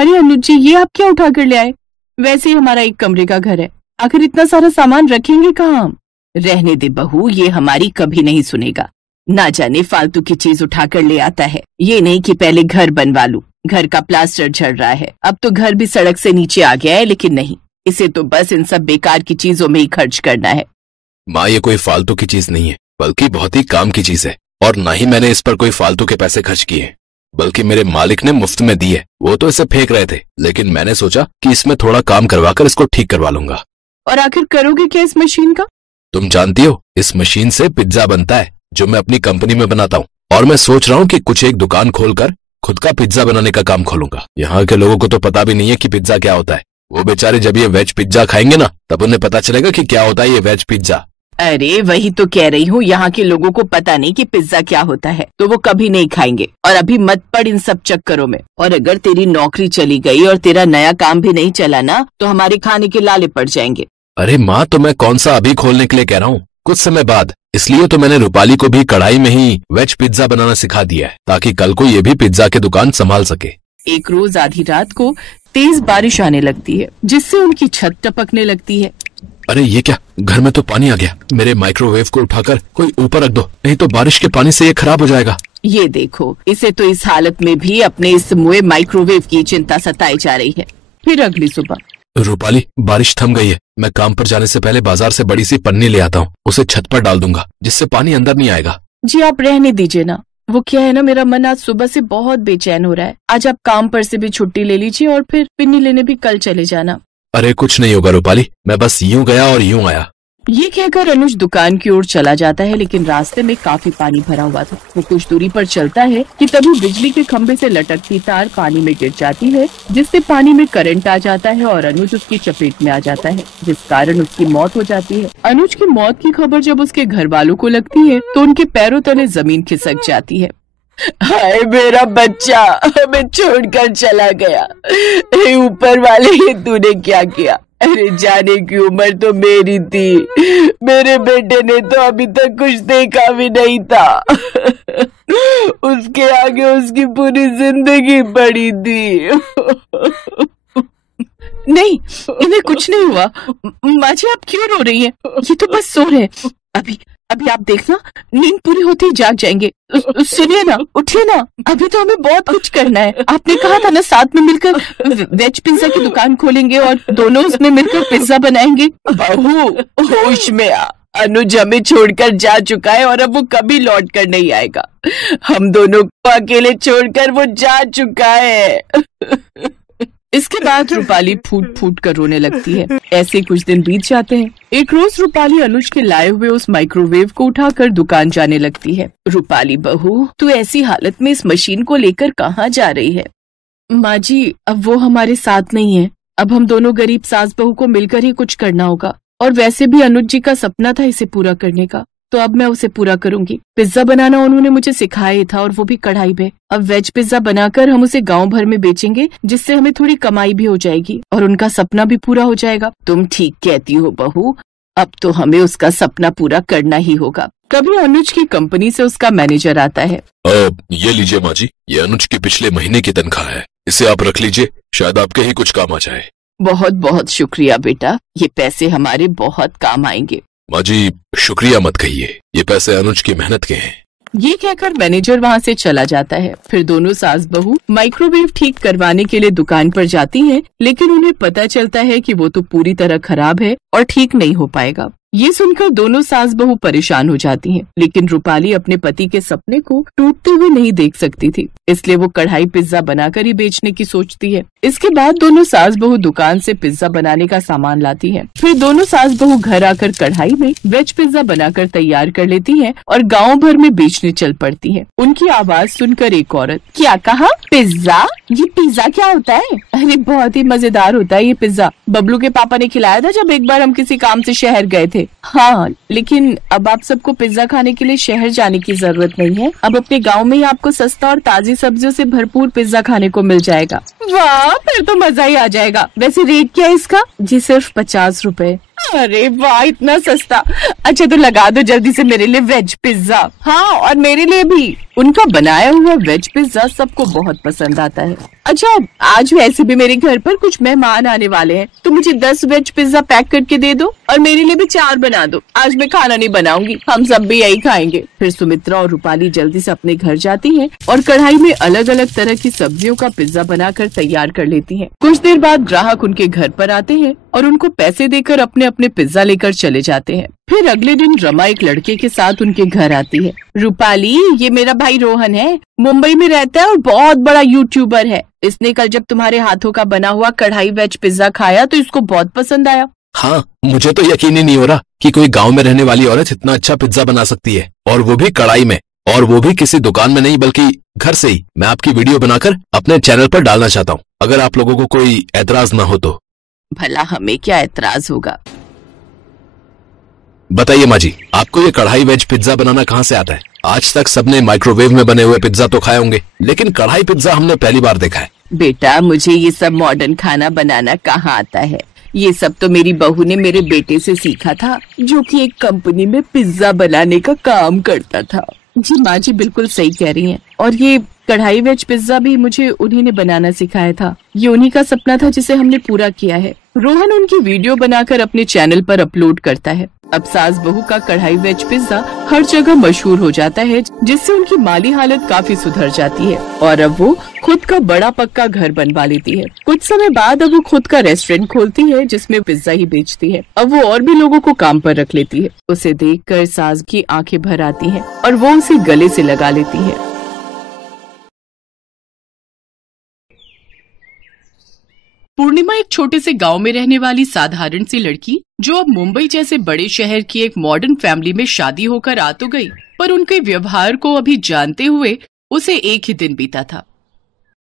अरे अनुज जी, ये आप क्या उठा कर ले आए? वैसे ही हमारा एक कमरे का घर है, आखिर इतना सारा सामान रखेंगे कहाँ हम? रहने दे बहू, ये हमारी कभी नहीं सुनेगा। ना जाने फालतू की चीज उठा कर ले आता है। ये नहीं कि पहले घर बनवा लूं, घर का प्लास्टर झड़ रहा है, अब तो घर भी सड़क से नीचे आ गया है, लेकिन नहीं, इसे तो बस इन सब बेकार की चीजों में ही खर्च करना है। माँ, ये कोई फालतू की चीज नहीं है, बल्कि बहुत ही काम की चीज है। और ना ही मैंने इस पर कोई फालतू के पैसे खर्च किए, बल्कि मेरे मालिक ने मुफ्त में दी है। वो तो इसे फेंक रहे थे, लेकिन मैंने सोचा कि इसमें थोड़ा काम करवाकर इसको ठीक करवा लूंगा। और आखिर करोगे क्या इस मशीन का? तुम जानती हो, इस मशीन से पिज्जा बनता है, जो मैं अपनी कंपनी में बनाता हूँ। और मैं सोच रहा हूँ कि कुछ एक दुकान खोलकर खुद का पिज्जा बनाने का काम खोलूंगा। यहाँ के लोगों को तो पता भी नहीं है कि पिज्जा क्या होता है। वो बेचारे जब ये वेज पिज्जा खाएंगे ना, तब उन्हें पता चलेगा कि क्या होता है ये वेज पिज्जा। अरे वही तो कह रही हूँ, यहाँ के लोगों को पता नहीं कि पिज्जा क्या होता है, तो वो कभी नहीं खाएंगे। और अभी मत पड़ इन सब चक्करों में। और अगर तेरी नौकरी चली गई और तेरा नया काम भी नहीं चला ना, तो हमारे खाने के लाले पड़ जाएंगे। अरे माँ, तो मैं कौन सा अभी खोलने के लिए कह रहा हूँ, कुछ समय बाद। इसलिए तो मैंने रूपाली को भी कढ़ाई में ही वेज पिज्जा बनाना सिखा दिया है, ताकि कल को ये भी पिज्जा की दुकान संभाल सके। एक रोज आधी रात को तेज बारिश आने लगती है, जिससे उनकी छत टपकने लगती है। अरे ये क्या, घर में तो पानी आ गया। मेरे माइक्रोवेव को उठाकर कोई ऊपर रख दो, नहीं तो बारिश के पानी से ये खराब हो जाएगा। ये देखो, इसे तो इस हालत में भी अपने इस मुए माइक्रोवेव की चिंता सताई जा रही है। फिर अगली सुबह। रूपाली, बारिश थम गई है, मैं काम पर जाने से पहले बाजार से बड़ी सी पन्नी ले आता हूँ, उसे छत पर डाल दूंगा, जिससे पानी अंदर नहीं आएगा। जी आप रहने दीजिए ना, वो क्या है ना, मेरा मन आज सुबह से बहुत बेचैन हो रहा है। आज आप काम पर से भी छुट्टी ले लीजिए और फिर पिन्नी लेने भी कल चले जाना। अरे कुछ नहीं होगा रूपाली, मैं बस यूं गया और यूं आया। ये कहकर अनुज दुकान की ओर चला जाता है, लेकिन रास्ते में काफी पानी भरा हुआ था। वो कुछ दूरी पर चलता है कि तभी बिजली के खंभे से लटकती तार पानी में गिर जाती है, जिससे पानी में करंट आ जाता है और अनुज उसकी चपेट में आ जाता है, जिस कारण उसकी मौत हो जाती है। अनुज की मौत की खबर जब उसके घर वालों को लगती है, तो उनके पैरों तले जमीन खिसक जाती है। हाय मेरा बच्चा हमें छोड़कर चला गया, हे ऊपर वाले, ये तूने क्या किया? अरे जाने की उम्र तो मेरी थी, मेरे बेटे ने तो अभी तक कुछ देखा भी नहीं था। उसके आगे उसकी पूरी जिंदगी पड़ी थी। नहीं, इन्हें कुछ नहीं हुआ। माँ जी आप क्यों रो रही हैं? ये तो बस सो रहे हैं। अभी आप देखना, नींद पूरी होती ही जाग जाएंगे। सुनिए ना, उठिए ना, अभी तो हमें बहुत कुछ करना है। आपने कहा था ना साथ में मिलकर वेज पिज्जा की दुकान खोलेंगे और दोनों उसमें मिलकर पिज्जा बनाएंगे। बहू होश में आ, अनुज हमें छोड़कर जा चुका है और अब वो कभी लौट कर नहीं आएगा। हम दोनों को अकेले छोड़कर वो जा चुका है। इसके बाद रूपाली फूट फूट कर रोने लगती है। ऐसे कुछ दिन बीत जाते हैं। एक रोज रूपाली अनुज के लाए हुए उस माइक्रोवेव को उठाकर दुकान जाने लगती है। रूपाली बहू, तू ऐसी हालत में इस मशीन को लेकर कहाँ जा रही है? माँ जी, अब वो हमारे साथ नहीं है। अब हम दोनों गरीब सास बहू को मिलकर ही कुछ करना होगा। और वैसे भी अनुज जी का सपना था इसे पूरा करने का, तो अब मैं उसे पूरा करूंगी। पिज्जा बनाना उन्होंने मुझे सिखाया ही था, और वो भी कढ़ाई में। अब वेज पिज्जा बनाकर हम उसे गांव भर में बेचेंगे, जिससे हमें थोड़ी कमाई भी हो जाएगी और उनका सपना भी पूरा हो जाएगा। तुम ठीक कहती हो बहू, अब तो हमें उसका सपना पूरा करना ही होगा। कभी अनुज की कंपनी से उसका मैनेजर आता है। ये लीजिए माँ जी, ये अनुज की पिछले महीने की तनख्वाह है, इसे आप रख लीजिए, शायद आपके ही कुछ काम आ जाए। बहुत बहुत शुक्रिया बेटा, ये पैसे हमारे बहुत काम आएंगे। माँ जी शुक्रिया मत कहिए, ये पैसे अनुज की मेहनत के हैं। ये कहकर मैनेजर वहाँ से चला जाता है। फिर दोनों सास बहू माइक्रोवेव ठीक करवाने के लिए दुकान पर जाती हैं, लेकिन उन्हें पता चलता है कि वो तो पूरी तरह खराब है और ठीक नहीं हो पाएगा। ये सुनकर दोनों सास बहू परेशान हो जाती हैं, लेकिन रूपाली अपने पति के सपने को टूटते हुए नहीं देख सकती थी, इसलिए वो कढ़ाई पिज्जा बनाकर ही बेचने की सोचती है। इसके बाद दोनों सास बहू दुकान से पिज्जा बनाने का सामान लाती हैं। फिर दोनों सास बहू घर आकर कढ़ाई में वेज पिज्जा बनाकर तैयार कर लेती हैं और गाँव भर में बेचने चल पड़ती है। उनकी आवाज सुनकर एक औरत, क्या कहा? पिज्जा? ये पिज्जा क्या होता है? अरे बहुत ही मजेदार होता है ये पिज्जा, बबलू के पापा ने खिलाया था जब एक बार हम किसी काम से शहर गए थे। हाँ, लेकिन अब आप सबको पिज्जा खाने के लिए शहर जाने की जरूरत नहीं है। अब अपने गांव में ही आपको सस्ता और ताजी सब्जियों से भरपूर पिज्जा खाने को मिल जाएगा। वाह, फिर तो मजा ही आ जाएगा। वैसे रेट क्या है इसका? जी सिर्फ 50 रुपए। अरे वाह, इतना सस्ता। अच्छा तो लगा दो जल्दी से मेरे लिए वेज पिज्जा। हाँ, और मेरे लिए भी। उनका बनाया हुआ वेज पिज्जा सबको बहुत पसंद आता है। अच्छा, आज वैसे भी मेरे घर पर कुछ मेहमान आने वाले हैं, तो मुझे 10 वेज पिज्जा पैक करके दे दो और मेरे लिए भी 4 बना दो। आज मैं खाना नहीं बनाऊंगी, हम सब भी यही खाएंगे। फिर सुमित्रा और रूपाली जल्दी से अपने घर जाती हैं और कढ़ाई में अलग अलग तरह की सब्जियों का पिज्जा बनाकर तैयार कर लेती हैं। कुछ देर बाद ग्राहक उनके घर पर आते हैं और उनको पैसे देकर अपने अपने पिज्जा लेकर चले जाते हैं। फिर अगले दिन रमा एक लड़के के साथ उनके घर आती है। रूपाली, ये मेरा भाई रोहन है, मुंबई में रहता है और बहुत बड़ा यूट्यूबर है। इसने कल जब तुम्हारे हाथों का बना हुआ कढ़ाई वेज पिज्जा खाया तो इसको बहुत पसंद आया। हाँ, मुझे तो यकीन ही नहीं हो रहा कि कोई गांव में रहने वाली औरत इतना अच्छा पिज्जा बना सकती है, और वो भी कढ़ाई में, और वो भी किसी दुकान में नहीं बल्कि घर से ही। मैं आपकी वीडियो बनाकर अपने चैनल पर डालना चाहता हूँ, अगर आप लोगों को कोई एतराज न हो तो। भला हमें क्या एतराज होगा। बताइए माँ जी, आपको ये कढ़ाई वेज पिज्जा बनाना कहाँ से आता है? आज तक सबने माइक्रोवेव में बने हुए पिज्जा तो खाए होंगे, लेकिन कढ़ाई पिज्जा हमने पहली बार देखा है। बेटा, मुझे ये सब मॉडर्न खाना बनाना कहाँ आता है। ये सब तो मेरी बहू ने मेरे बेटे से सीखा था, जो कि एक कंपनी में पिज्जा बनाने का काम करता था। जी माँ जी बिल्कुल सही कह रही हैं। और ये कढ़ाई वेज पिज्जा भी मुझे उन्हीं ने बनाना सिखाया था। ये उन्हीं का सपना था जिसे हमने पूरा किया है। रोहन उनकी वीडियो बनाकर अपने चैनल पर अपलोड करता है। अब सास बहू का कढ़ाई वेज पिज्जा हर जगह मशहूर हो जाता है, जिससे उनकी माली हालत काफी सुधर जाती है और अब वो खुद का बड़ा पक्का घर बनवा लेती है। कुछ समय बाद अब वो खुद का रेस्टोरेंट खोलती है जिसमें पिज्जा ही बेचती है। अब वो और भी लोगों को काम पर रख लेती है। उसे देखकर सास की आंखें भर आती हैं और वो उसे गले से लगा लेती है। पूर्णिमा एक छोटे से गांव में रहने वाली साधारण सी लड़की, जो अब मुंबई जैसे बड़े शहर की एक मॉडर्न फैमिली में शादी होकर आ तो गई, पर उनके व्यवहार को अभी जानते हुए उसे एक ही दिन बीता था।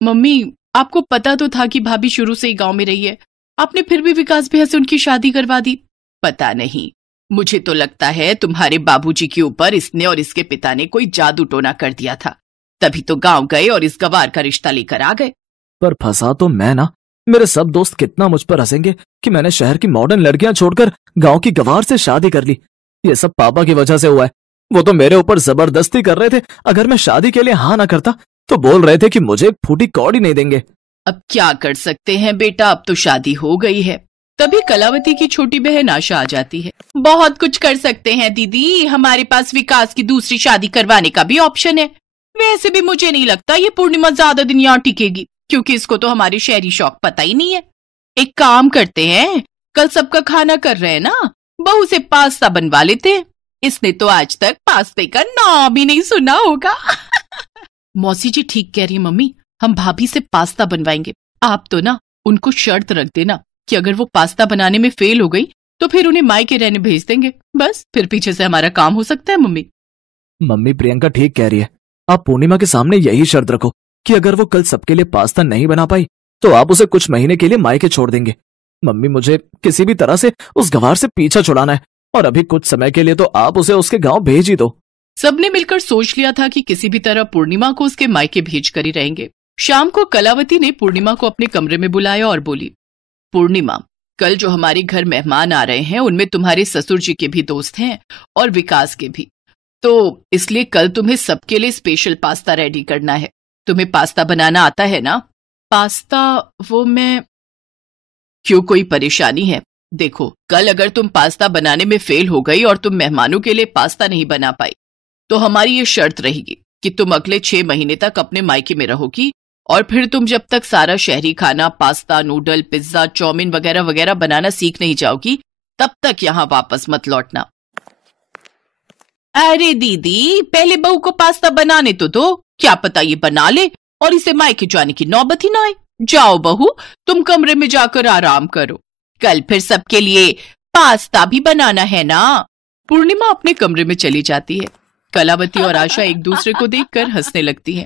मम्मी, आपको पता तो था कि भाभी शुरू से ही गांव में रही है, आपने फिर भी विकास भैया से उनकी शादी करवा दी। पता नहीं, मुझे तो लगता है तुम्हारे बाबूजी के ऊपर इसने और इसके पिता ने कोई जादू टोना कर दिया था, तभी तो गाँव गए और इस गवार का रिश्ता लेकर आ गए। पर फंसा तो मैं ना। मेरे सब दोस्त कितना मुझ पर हंसेंगे कि मैंने शहर की मॉडर्न लड़कियां छोड़कर गांव की गवार से शादी कर ली। ये सब पापा की वजह से हुआ है। वो तो मेरे ऊपर जबरदस्ती कर रहे थे। अगर मैं शादी के लिए हाँ ना करता तो बोल रहे थे कि मुझे एक फूटी कौड़ी नहीं देंगे। अब क्या कर सकते हैं बेटा, अब तो शादी हो गई है। तभी कलावती की छोटी बहन आशा आ जाती है। बहुत कुछ कर सकते हैं दीदी, हमारे पास विकास की दूसरी शादी करवाने का भी ऑप्शन है। वैसे भी मुझे नहीं लगता ये पूर्णिमा ज्यादा दिन यहाँ टिकेगी, क्योंकि इसको तो हमारे शहरी शौक पता ही नहीं है। एक काम करते हैं, कल सबका खाना कर रहे हैं ना, बहू से पास्ता बनवा लेते हैं। इसने तो आज तक पास्ते का नाम भी नहीं सुना होगा। मौसी जी ठीक कह रही है मम्मी, हम भाभी से पास्ता बनवाएंगे। आप तो ना उनको शर्त रख देना कि अगर वो पास्ता बनाने में फेल हो गई तो फिर उन्हें मायके रहने भेज देंगे। बस फिर पीछे से हमारा काम हो सकता है। मम्मी प्रियंका ठीक कह रही है। आप पूर्णिमा के सामने यही शर्त रखो कि अगर वो कल सबके लिए पास्ता नहीं बना पाई तो आप उसे कुछ महीने के लिए मायके छोड़ देंगे। मम्मी, मुझे किसी भी तरह से उस गवार से पीछा छुड़ाना है और अभी कुछ समय के लिए तो आप उसे उसके गांव भेज ही दो। सबने मिलकर सोच लिया था कि किसी भी तरह पूर्णिमा को उसके मायके भेज कर ही रहेंगे। शाम को कलावती ने पूर्णिमा को अपने कमरे में बुलाया और बोली, पूर्णिमा, कल जो हमारे घर मेहमान आ रहे हैं उनमें तुम्हारे ससुर जी के भी दोस्त हैं और विकास के भी, तो इसलिए कल तुम्हें सबके लिए स्पेशल पास्ता रेडी करना है। तुम्हें पास्ता बनाना आता है ना? पास्ता वो मैं... क्यों, कोई परेशानी है? देखो, कल अगर तुम पास्ता बनाने में फेल हो गई और तुम मेहमानों के लिए पास्ता नहीं बना पाई तो हमारी ये शर्त रहेगी कि तुम अगले 6 महीने तक अपने मायके में रहोगी और फिर तुम जब तक सारा शहरी खाना, पास्ता, नूडल, पिज्जा, चाउमीन वगैरह वगैरह बनाना सीख नहीं जाओगी तब तक यहाँ वापस मत लौटना। अरे दीदी, पहले बहू को पास्ता बनाने तो दो, क्या पता ये बना ले और इसे मायके जाने की नौबत ही ना आए। जाओ बहू, तुम कमरे में जाकर आराम करो, कल फिर सबके लिए पास्ता भी बनाना है ना। पूर्णिमा अपने कमरे में चली जाती है। कलावती और आशा एक दूसरे को देखकर हंसने लगती हैं।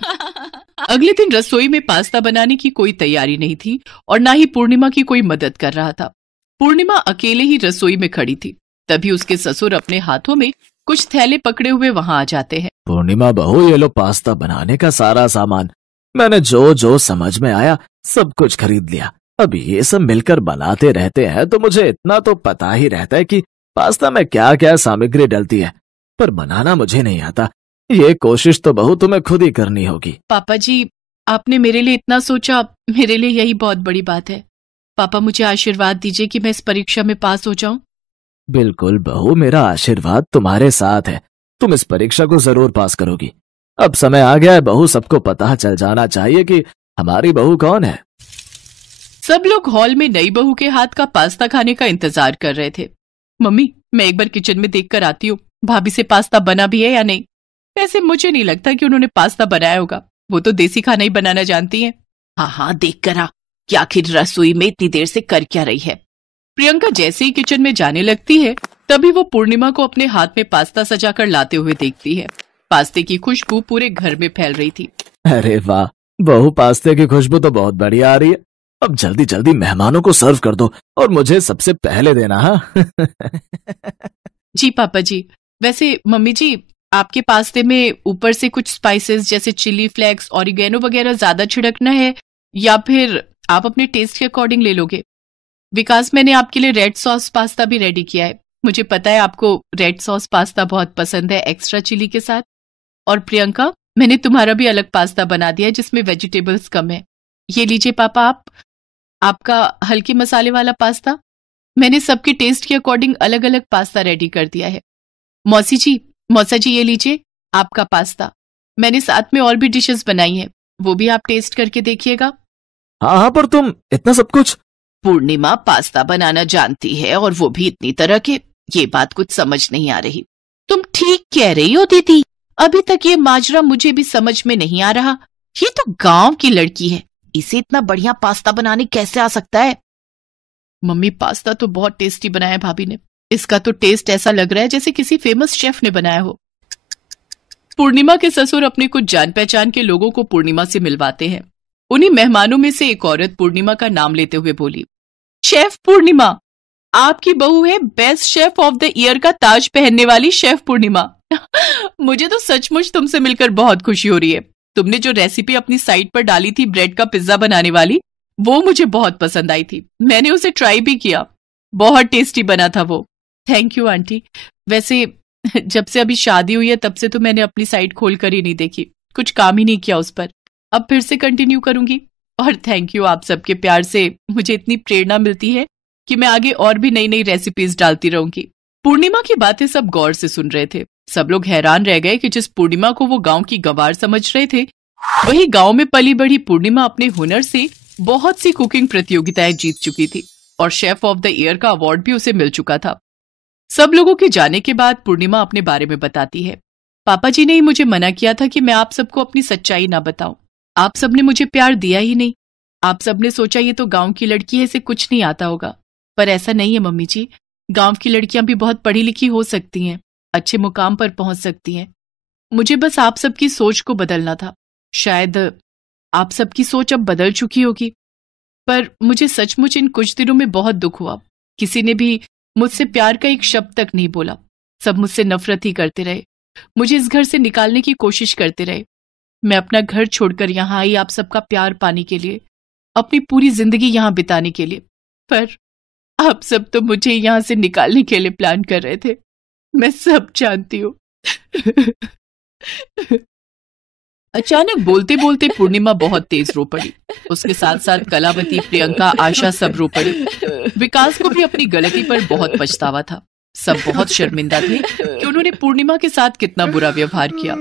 अगले दिन रसोई में पास्ता बनाने की कोई तैयारी नहीं थी और ना ही पूर्णिमा की कोई मदद कर रहा था। पूर्णिमा अकेले ही रसोई में खड़ी थी। तभी उसके ससुर अपने हाथों में कुछ थैले पकड़े हुए वहां आ जाते हैं। पूर्णिमा बहू, ये लो पास्ता बनाने का सारा सामान। मैंने जो जो समझ में आया सब कुछ खरीद लिया। अब ये सब मिलकर बनाते रहते हैं तो मुझे इतना तो पता ही रहता है कि पास्ता में क्या क्या सामग्री डलती है, पर बनाना मुझे नहीं आता। ये कोशिश तो बहू तुम्हें खुद ही करनी होगी। पापा जी, आपने मेरे लिए इतना सोचा, मेरे लिए यही बहुत बड़ी बात है। पापा मुझे आशीर्वाद दीजिए कि मैं इस परीक्षा में पास हो जाऊं। बिल्कुल बहू, मेरा आशीर्वाद तुम्हारे साथ है। तुम इस परीक्षा को जरूर पास करोगी। अब समय आ गया है बहू, सबको पता चल जाना चाहिए कि हमारी बहू कौन है। सब लोग हॉल में नई बहू के हाथ का पास्ता खाने का इंतजार कर रहे थे। मम्मी, मैं एक बार किचन में देख कर आती हूँ, भाभी से पास्ता बना भी है या नहीं। वैसे मुझे नहीं लगता कि उन्होंने पास्ता बनाया होगा, वो तो देसी खाना ही बनाना जानती हैं। हाँ हाँ, देख कर आ कि आखिर रसोई में इतनी देर से कर क्या रही है। प्रियंका जैसे ही किचन में जाने लगती है, तभी वो पूर्णिमा को अपने हाथ में पास्ता सजाकर लाते हुए देखती है। पास्ते की खुशबू पूरे घर में फैल रही थी। अरे वाह बहू, पास्ते की खुशबू तो बहुत बढ़िया आ रही है। अब जल्दी जल्दी मेहमानों को सर्व कर दो और मुझे सबसे पहले देना। हाँ जी पापा जी। वैसे मम्मी जी, आपके पास्ते में ऊपर से कुछ स्पाइसेस जैसे चिली फ्लेक्स, ऑरिगेनो वगैरह ज्यादा छिड़कना है या फिर आप अपने टेस्ट के अकॉर्डिंग ले लोगे? विकास, मैंने आपके लिए रेड सॉस पास्ता भी रेडी किया है। मुझे पता है आपको रेड सॉस पास्ता बहुत पसंद है एक्स्ट्रा चिली के साथ। और प्रियंका, मैंने तुम्हारा भी अलग पास्ता बना दिया है जिसमें वेजिटेबल्स कम है। ये लीजिए पापा, आपका हल्के मसाले वाला पास्ता। मैंने सबके टेस्ट के अकॉर्डिंग अलग अलग पास्ता रेडी कर दिया है। मौसा जी ये लीजिए आपका पास्ता। मैंने साथ में और भी डिशेस बनाई हैं, वो भी आप टेस्ट करके देखिएगा। हाँ हाँ, पर तुम इतना सब कुछ। पूर्णिमा पास्ता बनाना जानती है और वो भी इतनी तरह के, ये बात कुछ समझ नहीं आ रही। तुम ठीक कह रही हो दीदी, अभी तक ये माजरा मुझे भी समझ में नहीं आ रहा। ये तो गांव की लड़की है, इसे इतना बढ़िया पास्ता बनाने कैसे आ सकता है? मम्मी, पास्ता तो बहुत टेस्टी बनाया है भाभी ने। इसका तो टेस्ट ऐसा लग रहा है जैसे किसी फेमस शेफ ने बनाया हो। पूर्णिमा के ससुर अपने कुछ जान पहचान के लोगों को पूर्णिमा से मिलवाते हैं। उन्हीं मेहमानों में से एक औरत पूर्णिमा का नाम लेते हुए बोली, शेफ पूर्णिमा, आपकी बहू है best chef of the year का ताज पहनने वाली शेफ पूर्णिमा। मुझे तो सचमुच तुमसे मिलकर बहुत खुशी हो रही है। तुमने जो रेसिपी अपनी साइट पर डाली थी ब्रेड का पिज्जा बनाने वाली, वो मुझे बहुत पसंद आई थी। मैंने उसे ट्राई भी किया, बहुत टेस्टी बना था वो। Thank you aunty. वैसे जब से अभी शादी हुई है तब से तो मैंने अपनी साइट खोल कर ही नहीं देखी, कुछ काम ही नहीं किया उस पर। अब फिर से कंटिन्यू करूंगी। और थैंक यू, आप सबके प्यार से मुझे इतनी प्रेरणा मिलती है कि मैं आगे और भी नई नई रेसिपीज डालती रहूंगी। पूर्णिमा की बातें सब गौर से सुन रहे थे। सब लोग हैरान रह गए कि जिस पूर्णिमा को वो गांव की गंवार समझ रहे थे, वही गांव में पली बढ़ी पूर्णिमा अपने हुनर से बहुत सी कुकिंग प्रतियोगिताएं जीत चुकी थी और शेफ ऑफ द ईयर का अवार्ड भी उसे मिल चुका था। सब लोगों के जाने के बाद पूर्णिमा अपने बारे में बताती है, पापा जी ने ही मुझे मना किया था कि मैं आप सबको अपनी सच्चाई ना बताऊं। आप सबने मुझे प्यार दिया ही नहीं। आप सबने सोचा ये तो गांव की लड़की है, इसे कुछ नहीं आता होगा। पर ऐसा नहीं है मम्मी जी, गांव की लड़कियां भी बहुत पढ़ी लिखी हो सकती हैं, अच्छे मुकाम पर पहुंच सकती हैं। मुझे बस आप सबकी सोच को बदलना था। शायद आप सबकी सोच अब बदल चुकी होगी, पर मुझे सचमुच इन कुछ दिनों में बहुत दुख हुआ। किसी ने भी मुझसे प्यार का एक शब्द तक नहीं बोला। सब मुझसे नफरत ही करते रहे, मुझे इस घर से निकालने की कोशिश करते रहे। मैं अपना घर छोड़कर यहाँ आई आप सबका प्यार पाने के लिए, अपनी पूरी जिंदगी यहाँ बिताने के लिए। पर आप सब तो मुझे यहाँ से निकालने के लिए प्लान कर रहे थे, मैं सब जानती हूँ। अचानक बोलते बोलते पूर्णिमा बहुत तेज रो पड़ी। उसके साथ साथ कलावती, प्रियंका, आशा सब रो पड़ी। विकास को भी अपनी गलती पर बहुत पछतावा था। सब बहुत शर्मिंदा थे कि उन्होंने पूर्णिमा के साथ कितना बुरा व्यवहार किया।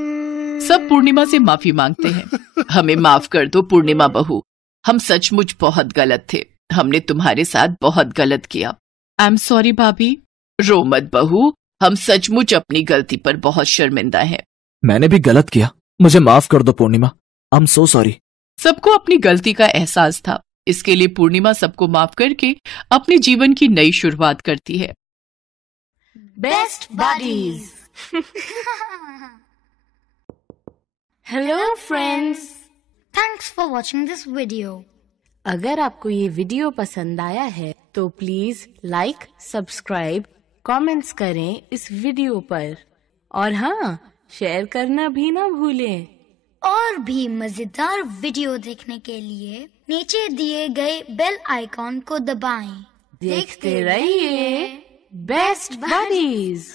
सब पूर्णिमा से माफी मांगते हैं। हमें माफ कर दो पूर्णिमा बहू, हम सचमुच बहुत गलत थे। हमने तुम्हारे साथ बहुत गलत किया। आई एम सॉरी भाभी। रो मत बहू, हम सचमुच अपनी गलती पर बहुत शर्मिंदा हैं। मैंने भी गलत किया, मुझे माफ कर दो पूर्णिमा। I am so sorry. सबको अपनी गलती का एहसास था। इसके लिए पूर्णिमा सबको माफ करके अपने जीवन की नई शुरुआत करती है। Best buddies. Hello friends, Thanks for watching this video. अगर आपको ये वीडियो पसंद आया है तो प्लीज लाइक, सब्सक्राइब, कमेंट्स करें इस वीडियो पर और हाँ, शेयर करना भी ना भूलें। और भी मजेदार वीडियो देखने के लिए नीचे दिए गए बेल आइकॉन को दबाएं। देखते रहिए बेस्ट बडीज।